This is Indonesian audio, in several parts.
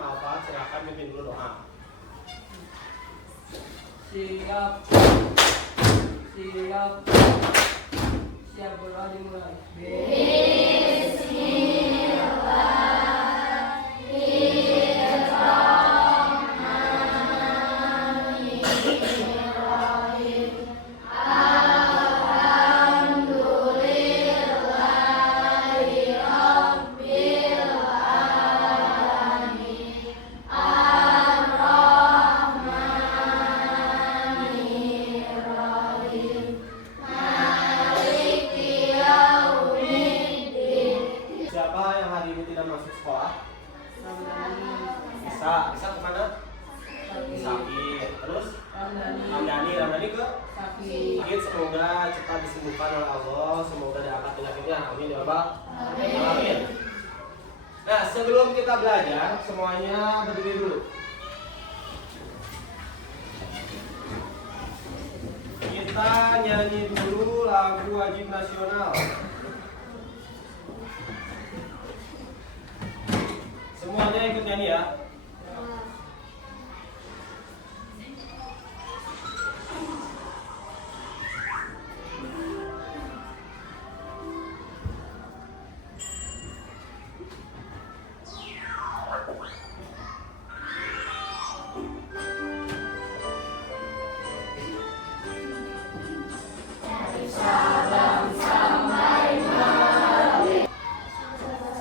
Alfa, silakan pimpin dulu doa. Siap. Siap berdoa dimulai. Siapa yang hari ini tidak masuk sekolah? Bisa kemana? Sakit. Terus Ramdhani ke sakit. Semoga cepat disembuhkan oleh Allah. Semoga diangkat penyakitnya. Amin ya Rabbal alamin. Nah, sebelum kita belajar, semuanya berdiri dulu. Kita nyanyi dulu lagu wajib nasional. Semuanya ikut nyanyi ya.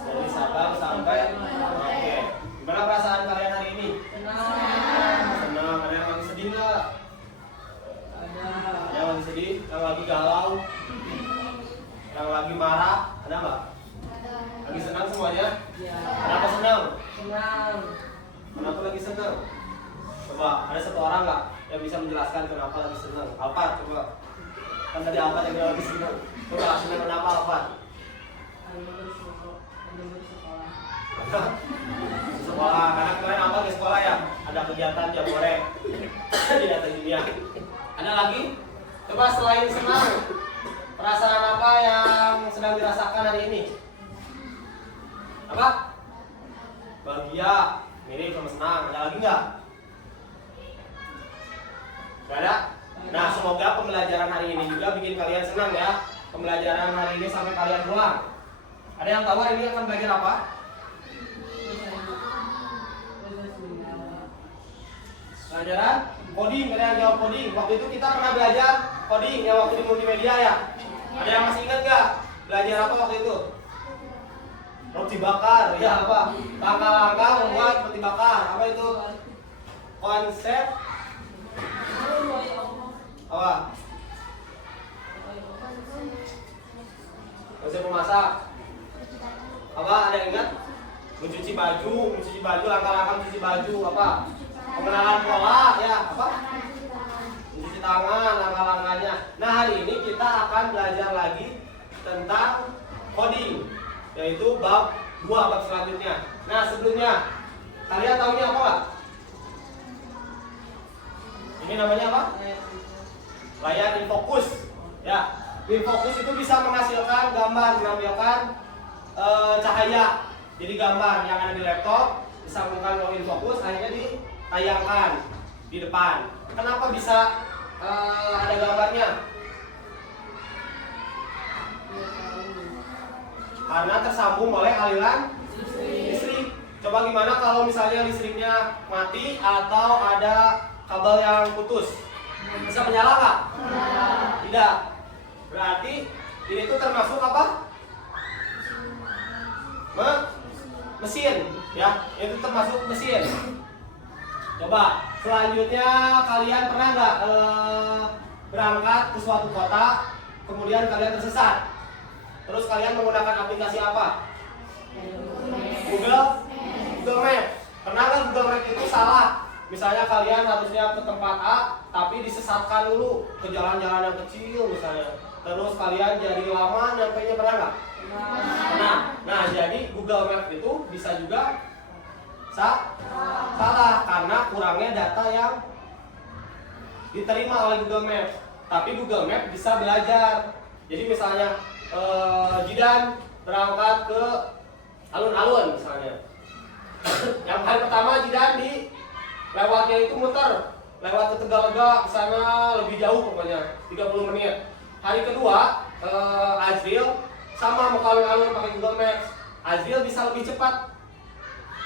Dari Sabang sampai Merauke. Gimana perasaan kalian hari ini? Senang. Ada yang lagi sedih nggak? Ada yang lagi sedih? Yang lagi galau? Yang lagi marah? Ada nggak? Lagi senang semuanya? Kenapa senang? Kenapa lagi senang? Coba, ada satu orang nggak yang bisa menjelaskan kenapa lagi senang? Alfat, coba. Kan tadi Alfat yang bilang lagi senang. Coba, senang kenapa Alfat? Sekolah, karena kemarin apa di sekolah ya? Ada kegiatan jambore di data dunia. Ada lagi? Coba selain senang, perasaan apa yang sedang dirasakan hari ini? Apa? Bahagia, mirip sama senang. Ada lagi nggak? Nggak ada? Nah, semoga pembelajaran hari ini juga bikin kalian senang ya. Pembelajaran hari ini sampai kalian pulang. Ada yang tahu hari ini akan belajar apa? Pelajaran coding. Ada yang jawab coding. Waktu itu kita pernah belajar coding yang waktu di multimedia ya. Ada yang masih ingat nggak? Belajar apa waktu itu? Roti bakar. Ya apa? Langkah-langkah membuat roti bakar. Apa itu? Konsep apa? Konsep memasak. Apa? Ada yang ingat? Mencuci baju, langkah-langkah mencuci baju. Apa? Pengenalan pola, ya apa? Mencuci tangan, langkah-langkahnya. Nah, hari ini kita akan belajar lagi tentang coding, yaitu bab selanjutnya. Nah, sebelumnya kalian tahunya apa nggak? Ini namanya apa? Layar infocus. Ya, infocus itu bisa menghasilkan gambar, menampilkan cahaya. Jadi gambar yang ada di laptop disambungkan ke infocus, akhirnya ditayangkan di depan. Kenapa bisa ada gambarnya? Karena tersambung oleh aliran listrik. Coba gimana kalau misalnya listriknya mati atau ada kabel yang putus? Bisa menyala nggak? Tidak. Berarti ini tuh termasuk apa? Mesin, ya. Itu termasuk mesin. Coba selanjutnya kalian pernah nggak berangkat ke suatu kota, kemudian kalian tersesat, terus kalian menggunakan aplikasi apa? Google Map. Pernah nggak Google Map itu salah? Misalnya kalian harusnya ke tempat A, tapi disesatkan dulu ke jalan-jalan yang kecil misalnya. Terus kalian jadi lama nyampainya, pernah nggak? Nah, jadi Google Map itu bisa juga salah karena kurangnya data yang diterima oleh Google Map. Tapi Google Map bisa belajar. Jadi misalnya Jidan berangkat ke alun-alun misalnya. Yang paling pertama pertama jidan di lewatnya itu muter, lewat ke Tegalega ke sana lebih jauh pokoknya 30 menit. Hari kedua Azril sama mau alur-alur pakai Google Maps. Azril bisa lebih cepat,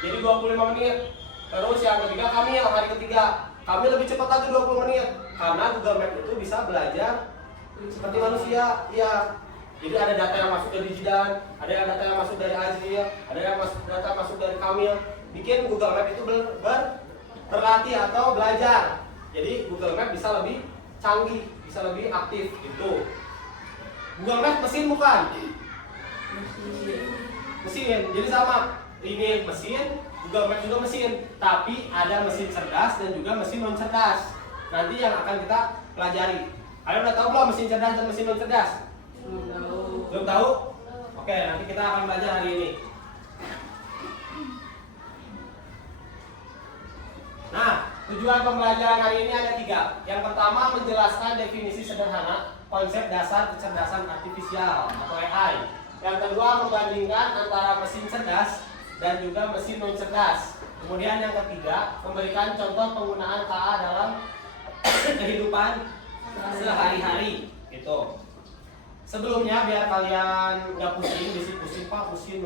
jadi 25 menit. Terus yang ketiga kami hari ketiga kami lebih cepat lagi 20 menit karena Google Maps itu bisa belajar seperti manusia, ya. Jadi ada data yang masuk dari Jidan, ada yang data yang masuk dari Azril, ada yang data masuk dari Kamil. Bikin Google Maps itu berlatih atau belajar. Jadi Google Maps bisa lebih canggih, bisa lebih aktif gitu. Google Maps mesin bukan? Mesin. Jadi sama. Ini mesin, Google Maps juga mesin. Tapi ada mesin cerdas dan juga mesin non cerdas. Nanti yang akan kita pelajari. Kalian udah tahu belum mesin cerdas dan mesin non cerdas? Belum tahu? Oke, nanti kita akan belajar hari ini. Nah, tujuan pembelajaran hari ini ada 3. Yang pertama menjelaskan definisi sederhana konsep dasar kecerdasan artifisial atau AI. Yang kedua membandingkan antara mesin cerdas dan juga mesin non cerdas. Kemudian yang ketiga memberikan contoh penggunaan KA dalam kehidupan sehari-hari gitu. Sebelumnya biar kalian nggak pusing, pusing pak, pusing,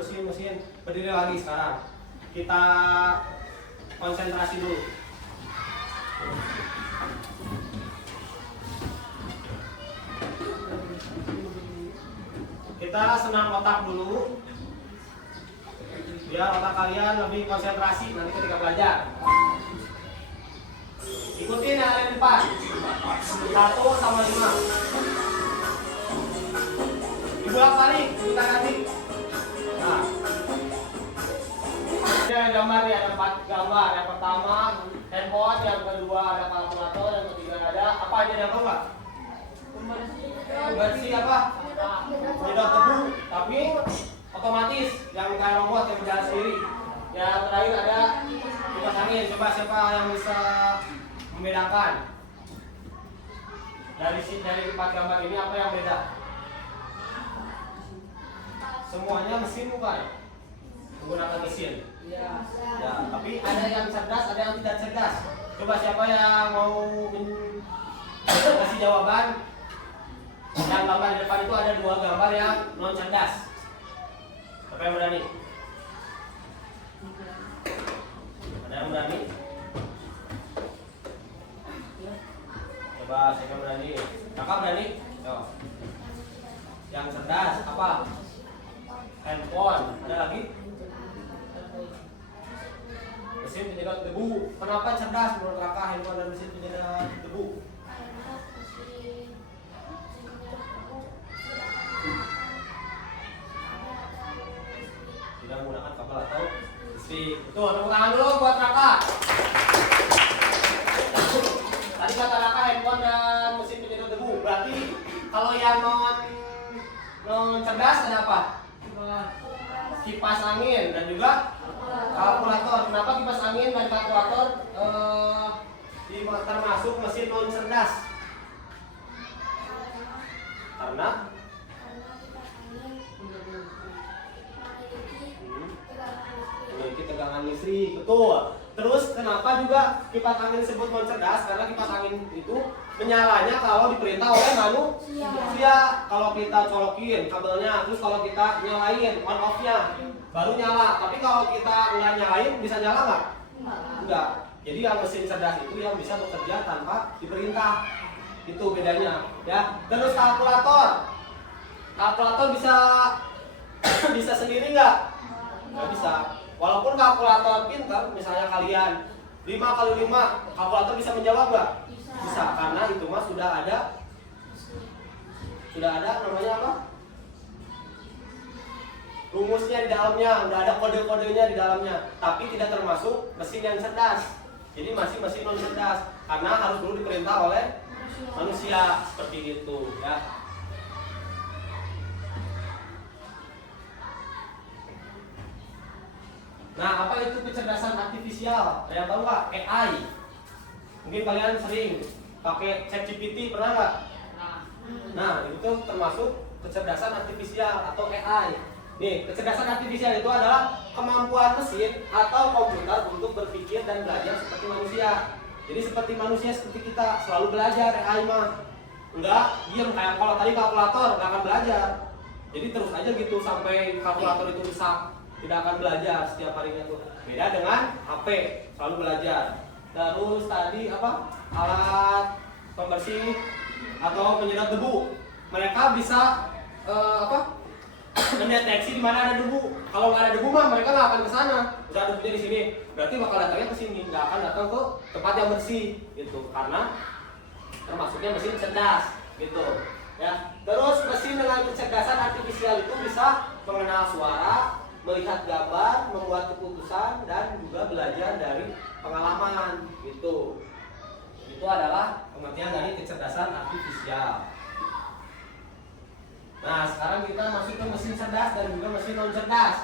berdiri lagi sekarang. Kita konsentrasi dulu. Kita senam otak dulu, biar otak kalian lebih konsentrasi nanti ketika belajar. Ikutin yang ada di depan. 1 sama 5. Dibolak-balik, kita nanti. Nah, ini ada gambar ya, ada 4 gambar. Yang pertama handphone, yang kedua ada kalkulator, yang ketiga ada apa aja yang tahu nggak? Pembersih apa? Penyedot debu, tapi otomatis yang kayak robot yang berjalan sendiri. Yang terakhir ada kipas angin. Coba siapa yang bisa membedakan dari 4 gambar ini apa yang beda? Semuanya mesin bukan? Menggunakan mesin. Ya, tapi ada yang cerdas, ada yang tidak cerdas. Coba siapa yang mau kasih jawaban? Yang gambar di depan itu ada 2 gambar yang non cerdas. Siapa yang berani? Ada yang berani? Coba siapa yang berani? Kakak berani? Yo. Yang cerdas apa? Handphone. Ada lagi? Mesin penyedot debu. Kenapa cerdas menurut kakak handphone dan mesin penyedot debu? Tidak menggunakan kabel atau listrik. Betul, tepuk tangan dulu buat kakak. Tadi kata kakak handphone dan mesin penyedot debu. Berarti kalau yang non cerdas ada apa? Kipas angin dan juga kalkulator. Kenapa kipas angin dan kalkulator termasuk mesin non cerdas? Karena memiliki tegangan listrik, betul. Terus kenapa juga kipas angin disebut non cerdas? Karena kipas angin itu menyalanya kalau diperintah oleh manusia. Kalau kita colokin kabelnya, terus kalau kita nyalain on off-nya baru nyala. Tapi kalau kita nggak nyalain bisa nyala nggak? Enggak. Jadi yang mesin cerdas itu yang bisa bekerja tanpa diperintah. Itu bedanya, ya. Terus kalkulator. Kalkulator bisa sendiri nggak? Nggak bisa. Walaupun kalkulator pintar, misalnya kalian 5 kali 5, kalkulator bisa menjawab nggak? Bisa, karena itu mah sudah ada namanya apa? Rumusnya di dalamnya, udah ada kode-kodenya di dalamnya. Tapi tidak termasuk mesin yang cerdas. Jadi masih mesin non cerdas, karena harus dulu diperintah oleh manusia seperti itu, ya. Nah, apa itu kecerdasan artifisial? Ada yang tahu nggak? AI. Mungkin kalian sering pakai ChatGPT, pernah nggak? Nah, itu termasuk kecerdasan artifisial atau AI. Nih, kecerdasan artifisial itu adalah kemampuan mesin atau komputer untuk berpikir dan belajar seperti manusia. Jadi seperti manusia, seperti kita selalu belajar. AI mah enggak diam, kayak kalau tadi kalkulator nggak akan belajar. Jadi terus aja gitu sampai kalkulator itu rusak, tidak akan belajar setiap harinya tuh. Beda dengan HP, selalu belajar. Terus tadi apa? Alat pembersih atau penyedot debu. Mereka bisa mendeteksi di mana ada debu. Kalau nggak ada debu mah mereka nggak akan ke sana. Udah ada debunya di sini, berarti bakal datangnya ke sini, nggak akan datang ke tempat yang bersih gitu. Karena termasuknya mesin cerdas gitu. Ya. Terus mesin dengan kecerdasan artifisial itu bisa mengenal suara, melihat gambar, membuat keputusan, dan juga belajar dari pengalaman gitu. Itu adalah pengertian dari kecerdasan artifisial. Nah, sekarang kita masuk ke mesin cerdas dan juga mesin non cerdas.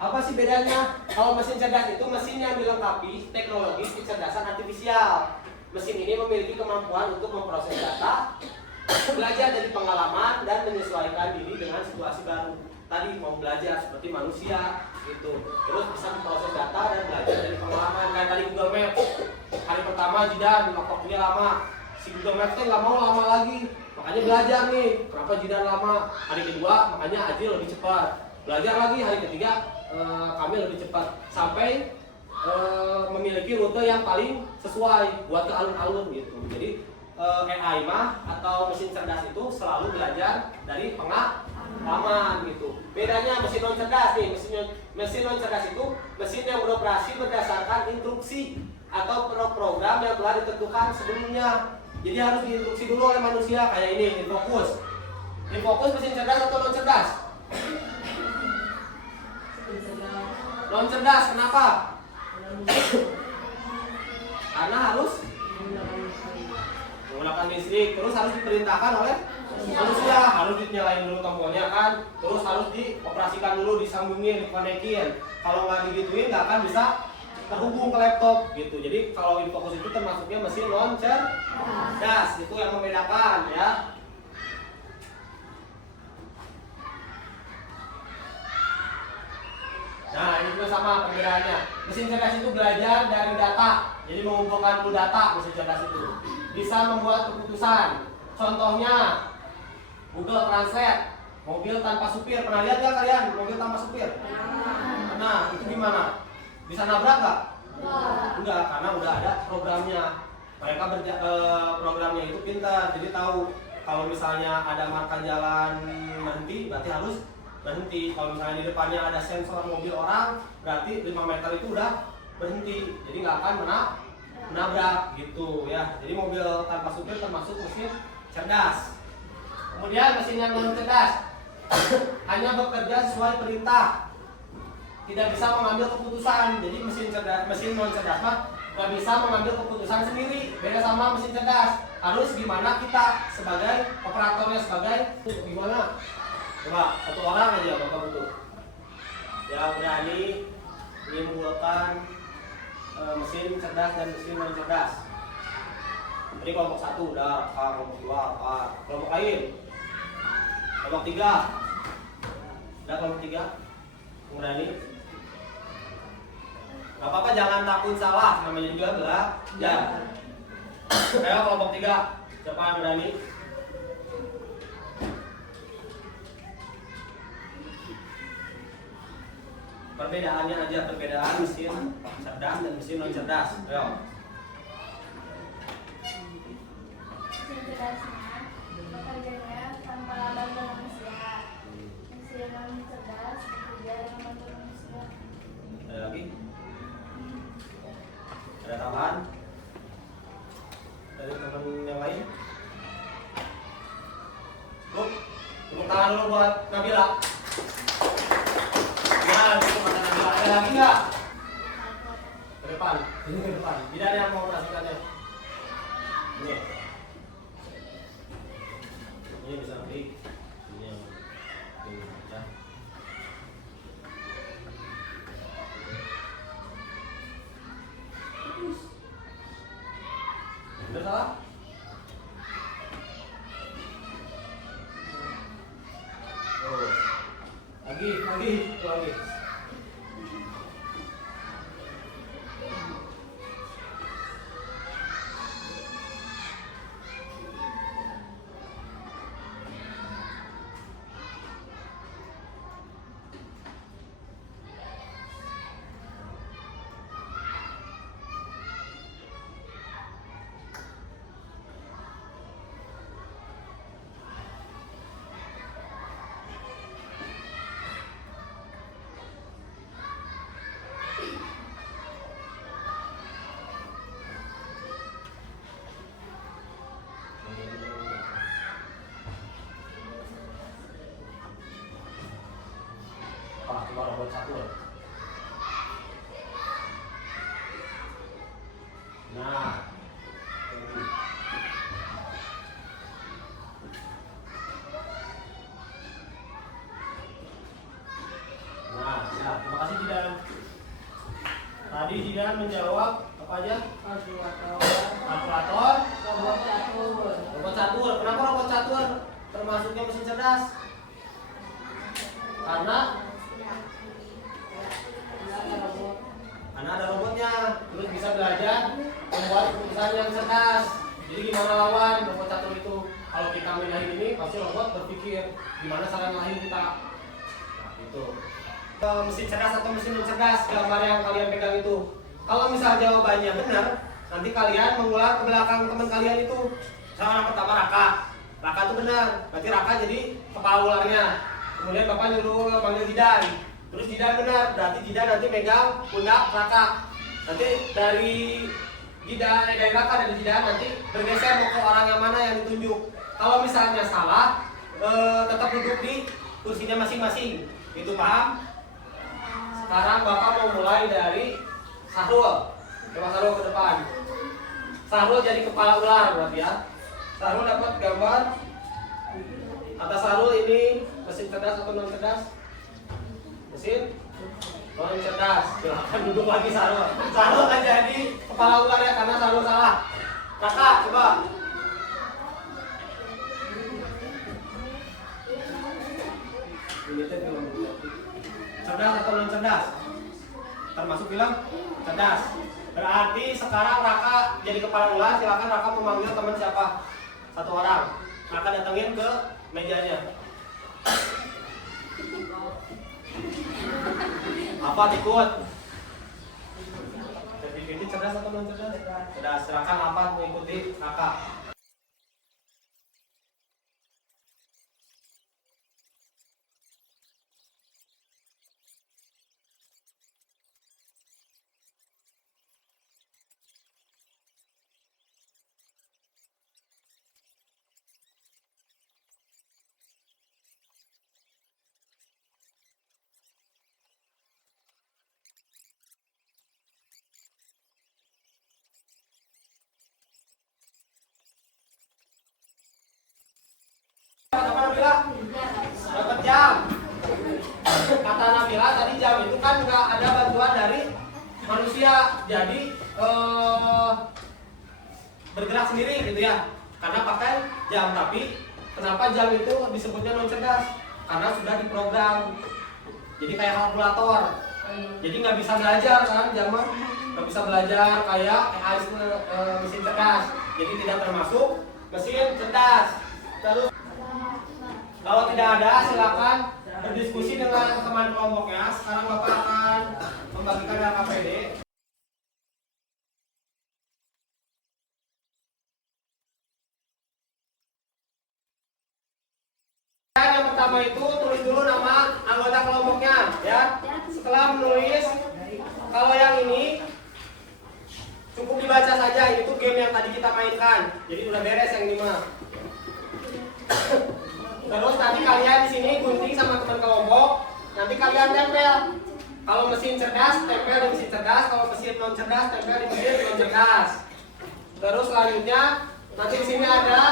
Apa sih bedanya? Kalau mesin cerdas itu mesin yang dilengkapi teknologi kecerdasan artifisial. Mesin ini memiliki kemampuan untuk memproses data, belajar dari pengalaman, dan menyesuaikan diri dengan situasi baru. Tadi mau belajar seperti manusia gitu. Terus bisa memproses data dan belajar dari pengalaman. Kayak tadi Google Maps. Hari pertama jidan, waktunya lama. Si Google Maps nggak mau lama lagi. Makanya belajar nih, kenapa jidan lama. Hari kedua makanya Ajil lebih cepat. Belajar lagi hari ketiga kami lebih cepat. Sampai memiliki rute yang paling sesuai buat ke alun-alun gitu. Jadi AI mah atau mesin cerdas itu selalu belajar dari pengalaman gitu. Bedanya mesin non cerdas nih, mesin non cerdas itu mesin yang beroperasi berdasarkan instruksi atau program yang telah ditentukan sebelumnya. Jadi harus diinstruksi dulu oleh manusia, kayak ini infocus. Infocus mesin cerdas atau non cerdas? Non cerdas, kenapa? Karena harus menggunakan listrik, terus harus diperintahkan oleh manusia, harus dinyalain dulu tombolnya kan, terus harus dioperasikan dulu, disambungin, dikonekin. Kalau nggak digituin nggak akan bisa terhubung ke laptop gitu. Jadi kalau infocus itu termasuknya mesin non cerdas, itu yang membedakan ya. Nah ini juga sama perbedaannya. Mesin cerdas itu belajar dari data, jadi mengumpulkan dulu data. Mesin cerdas itu bisa membuat keputusan. Contohnya Google Translate, mobil tanpa supir. Pernah lihat nggak kalian mobil tanpa supir? Nah itu gimana? Bisa nabrak nggak? Enggak, karena udah ada programnya. Mereka programnya itu pintar, jadi tahu kalau misalnya ada marka jalan berhenti, berarti harus berhenti. Kalau misalnya di depannya ada sensor mobil orang, berarti 5 meter itu udah berhenti. Jadi nggak akan menabrak gitu ya. Jadi mobil tanpa supir termasuk mesin cerdas. Kemudian mesin yang non cerdas hanya bekerja sesuai perintah, tidak bisa mengambil keputusan. Jadi mesin non cerdas mah nggak bisa mengambil keputusan sendiri. Beda sama mesin cerdas. Harus gimana kita sebagai operatornya, sebagai gimana? Coba satu orang aja bapak butuh yang berani menyimpulkan mesin cerdas dan mesin non cerdas. Ini kelompok 1 udah, kelompok 2 apa? Kelompok lain. Kelompok 3. Udah kelompok 3. Berani? Gak apa-apa, jangan takut salah, namanya juga belajar. Ayo kelompok 3, siapa yang berani? Perbedaannya aja, perbedaan mesin cerdas dan mesin non cerdas. Ayo. Mesin cerdasnya bekerjanya tanpa bantuan manusia. Mesin non cerdas bekerja dengan bantuan manusia. Ada lagi? Ada tambahan dari teman yang lain? Cukup? Tepuk tangan dulu buat Nabila. Ya, tepuk tangan Nabila. Ada lagi nggak? Ke depan, ini ke depan. Tidak ada yang mau operasikannya. Ini. Ini bisa nanti. Ini yang ya. Udah salah? Oh. Lagi. Satu lagi. Pak, cuma robot satu. Nah. Nah, ya, terima kasih Jidan. Tadi Jidan menjawab apa aja? Kalkulator. Kalkulator, Robot catur. robot catur. Kenapa robot catur termasuknya mesin cerdas? Karena ada robotnya, terus bisa belajar membuat keputusan yang cerdas. Jadi gimana lawan robot catur itu? Kalau kita main ini, pasti robot berpikir gimana cara ngalahin kita. Nah, itu. Mesin cerdas atau mesin cerdas, gambar yang kalian pegang itu. Kalau misal jawabannya benar, nanti kalian mengular ke belakang teman kalian itu. Misalnya yang pertama Raka. Raka itu benar, berarti Raka jadi kepala ularnya. Kemudian Bapak nyuruh panggil Jidan. Terus Jidan benar, berarti Jidan nanti megang pundak Raka. Nanti dari Jidan, dari Raka dan Jidan nanti bergeser mau ke orang yang mana yang ditunjuk. Kalau misalnya salah, tetap duduk di kursinya masing-masing. Itu paham? Sekarang Bapak mau mulai dari Sahrul. Coba Sahrul ke depan. Sahrul jadi kepala ular berarti ya. Sahrul dapat gambar. Atas Sahrul ini mesin cerdas atau non cerdas? Mesin non cerdas. Silahkan duduk lagi Sahrul. Sahrul akan jadi kepala ular ya karena Sahrul salah. Kakak coba. Cerdas atau non cerdas? Termasuk bilang cerdas. Berarti sekarang Raka jadi kepala ular. Silakan Raka memanggil teman siapa? Satu orang. Raka datengin ke mejanya. Apa ikut? Sertifikat cerdas atau non cerdas? Cerdas. Silakan apa mengikuti Raka. Dapat jam. Kata Nabila tadi jam itu kan nggak ada bantuan dari manusia, jadi bergerak sendiri gitu ya. Karena pakai jam, tapi kenapa jam itu disebutnya non cerdas? Karena sudah diprogram. Jadi kayak kalkulator. Jadi nggak bisa belajar kan jam, nggak bisa belajar kayak mesin cerdas. Jadi tidak termasuk mesin cerdas. Terus kalau tidak ada, silakan berdiskusi dengan teman kelompoknya. Sekarang Bapak akan membagikan RKPD. Yang pertama itu tulis dulu nama anggota kelompoknya, ya. Setelah menulis, kalau yang ini cukup dibaca saja. Itu game yang tadi kita mainkan. Jadi udah beres yang 5. Terus nanti kalian di sini gunting sama teman kelompok, nanti kalian tempel. Kalau mesin cerdas, tempel di mesin cerdas. Kalau mesin non cerdas, tempel di mesin non cerdas. Terus selanjutnya, nanti di sini ada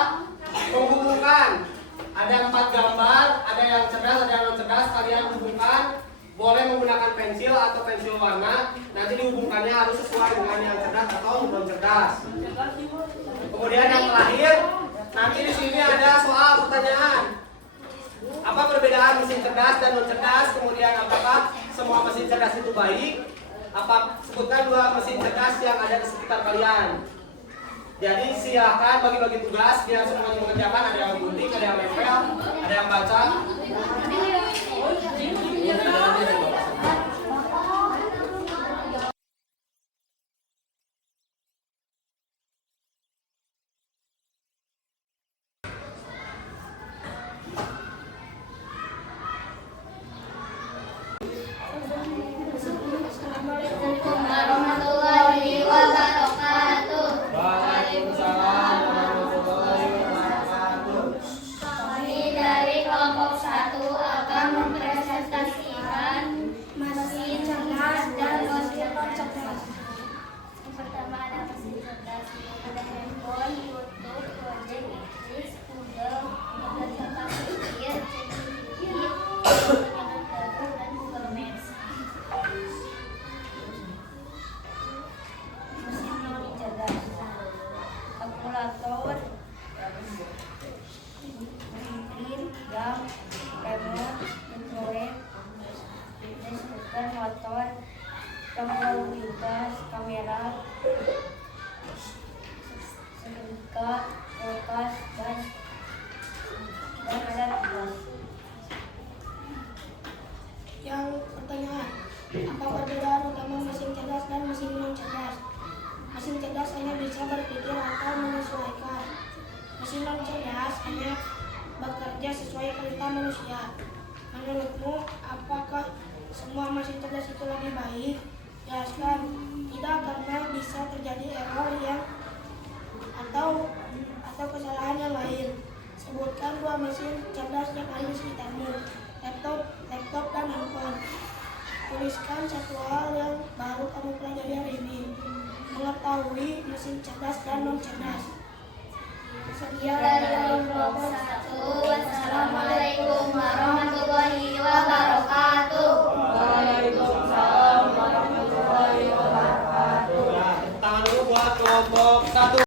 menghubungkan. Ada 4 gambar, ada yang cerdas, ada yang non cerdas. Kalian hubungkan. Boleh menggunakan pensil atau pensil warna. Nanti dihubungkannya harus sesuai dengan yang cerdas atau non cerdas. Kemudian yang terakhir, nanti di sini ada soal pertanyaan. Apa perbedaan mesin cerdas dan non cerdas? Kemudian apakah semua mesin cerdas itu baik? Apa sebutkan 2 mesin cerdas yang ada di sekitar kalian. Jadi silahkan bagi-bagi tugas biar semuanya mengerjakan. Ada yang gunting, ada yang nempel, ada yang baca. Assalamualaikum warahmatullahi wabarakatuh. Waalaikumsalam warahmatullahi wabarakatuh. Kami dari kelompok 1 akan mempresentasikan mesin cerdas dan mesin non cerdas. Yang pertama ada mesin cerdas, ada handphone, YouTube, project, Netflix, Google, ada tempat pikir, ChatGPT, dan Google Maps. Mesin non cerdas, kalkulator, printer, jam, remote, microwave, rice cooker, motor, tombol bebas, kamera, setrika, kulkas, dan ada tugas. Yang pertanyaan, apa perbedaan utama mesin cerdas dan mesin non cerdas? Mesin cerdas hanya bisa berpikir atau menyesuaikan. Mesin non cerdas hanya bekerja sesuai perintah manusia. Menurutmu, apakah semua mesin cerdas itu lebih baik? Jelaskan. Tidak, karena bisa terjadi error yang atau kesalahan yang lain. Sebutkan 2 mesin cerdas yang ada di sekitarmu. Laptop dan handphone. Tuliskan satu hal yang baru kamu pelajari hari ini. Mengetahui mesin cerdas dan non cerdas. Sekian dari